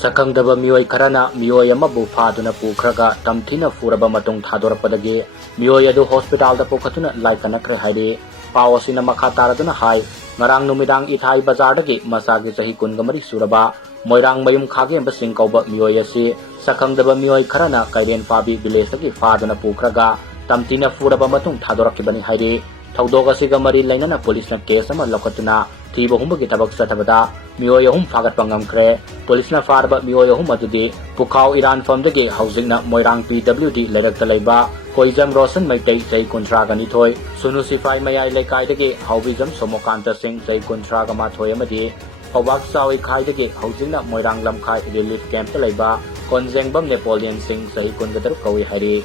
Sakangdaba Meeoi Kharana Meeoi Ambu Phaduna Pukhraga Tamthina Phuraba Matung Thadorakpadagi Meeoi adu Hospitalda Pukhatuna Laikannakhre haide pawasina makha taraduna hai ngarang numidang ithai bazardagi masagi sahi kungamari suraba moirang mayum khage basing kauba Meeoi asi Sakangdaba Meeoi Kharana Kairen Fabi village gi Phaduna Pukhraga Tamthina Phuraba Matung Thadorakpadagi haide Thaudok asiga mari lainana police na case ama lokatuna thiba humbagi thabak sathabada Meeoi ahum phagatpa ngamkhre police na farba Meeoi ahum adudi Pukhau Iran famdagi housingna Moirang PWD lerakta laiba Koijam Rosan Maitai Jai Kuntraga Nithoi Sunu Sifai Mayai Lekaidagi Haubijam Somokanta Singh Jai Kuntraga Mathoi amadi Pawak Sawi Khaidagi housingna Moirang Lamkhai relief camp laiba Konjengbam Napoleon Singh Jai Kungadar Kawi hari